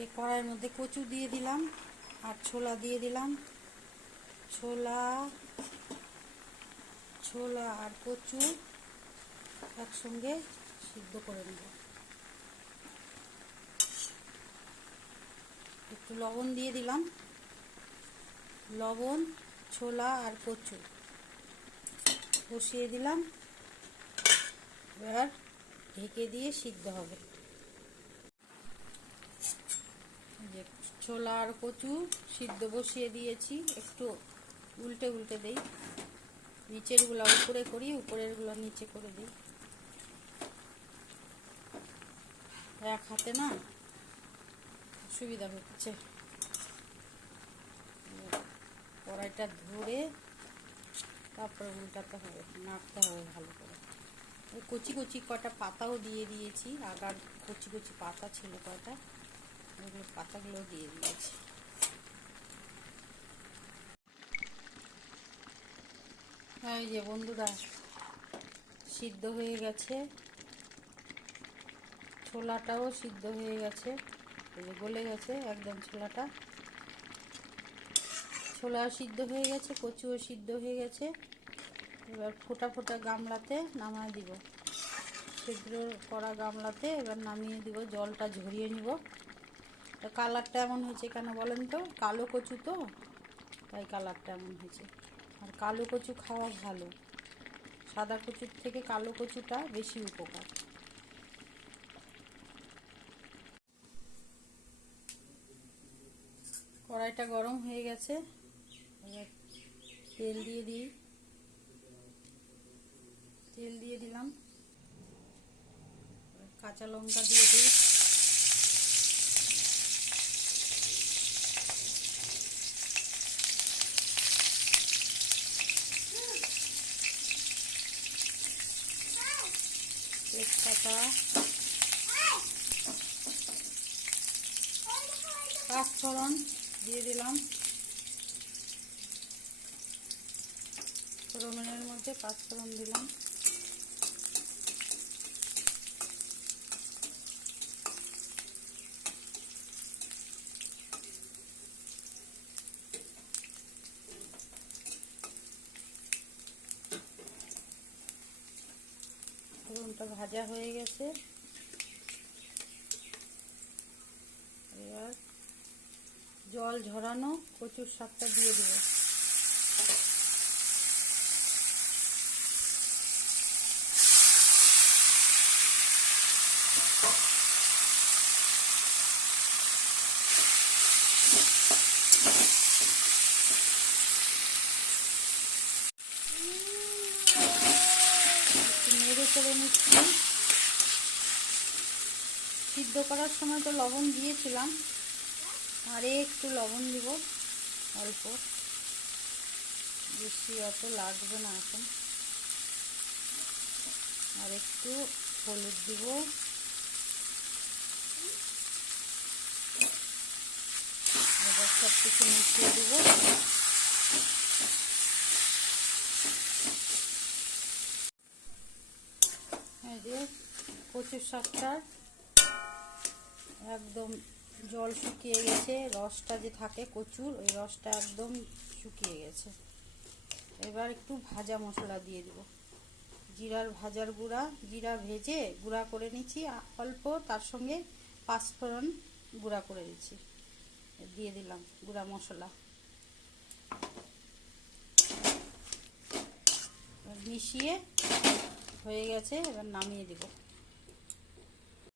এই কড়াইয়ের মধ্যে কচু দিয়ে দিলাম আর ছোলা দিয়ে দিলাম। ছোলা ছোলা আর কচু একসঙ্গে সিদ্ধ করে নেব। একটু লবণ দিয়ে দিলাম। লবণ, ছোলা আর কচু বসিয়ে দিলাম। এবার ঢেকে দিয়ে সিদ্ধ হবে যে ছোলা আর কচু সিদ্ধ বসিয়ে দিয়েছি। একটু উল্টে উল্টে দেই। নিচেরগুলো উপরে করি, উপরেরগুলো নিচে করে দিই। এক হাতে না সুবিধা হচ্ছে। কড়াইটা ধরে তারপরে উল্টাতে হবে, নাড়তে হবে ভালো করে। কচি কচি কটা পাতাও দিয়ে দিয়েছি, আগার কচি কচি পাতা ছিল কয়টা? ওগুলো পাতাগুলো দিয়ে দিয়েছি। এই যে বন্ধুরা, সিদ্ধ হয়ে গেছে। ছোলাটাও সিদ্ধ হয়ে গেছে। গলে গেছে একদম ছোলাটা। ছোলাও সিদ্ধ হয়ে গেছে, কচুও সিদ্ধ হয়ে গেছে। এবার ফোটা ফোটা গামলাতে নামায় দিব। সিদ্ধ করা গামলাতে এবার নামিয়ে দিব, জলটা ঝরিয়ে নিব। তো কালারটা এমন হয়েছে কেন বলেন তো? কালো কচু তো? তাই কালারটা এমন হয়েছে। আর কালো কচু খাওয়া ভালো। সাদা কচুর থেকে কালো কচুটা বেশি উপকার। কড়াইটা গরম হয়ে গেছে। এবার তেল দিয়ে দিই। তেল দিয়ে দিলাম। কাঁচা লঙ্কা দিয়ে দিই। তেজপাতা পাঁচফোড়ন দিয়ে দিলাম। ফোড়নের মধ্যে পাঁচফোড়ন দিলাম। ফোড়নটা ভাজা হয়ে গেছে। এবার জল ঝরানো কচুর শাকটা দিয়ে দেবো। নেড়ে করে নিচ্ছি। সিদ্ধ করার সময় তো লবণ দিয়েছিলাম। আর একটু লবণ দিব, অল্প। বেশি অত লাগবে না এখন। আর একটু হলুদ দিব। এবার সব কিছু মিশিয়ে দিব এই যে কচুর শাকটার একদম জল শুকিয়ে গেছে, রসটা যে থাকে কচুর, ওই রসটা একদম শুকিয়ে গেছে। এবার একটু ভাজা মশলা দিয়ে দেব। জিরার ভাজার গুঁড়া, জিরা ভেজে গুঁড়া করে নিচ্ছি অল্প তার সঙ্গে পাঁচফোড়ন গুঁড়া করে দিচ্ছি দিয়ে দিলাম গুঁড়া মশলা। মিশিয়ে হয়ে গেছে, এবার নামিয়ে দেবো।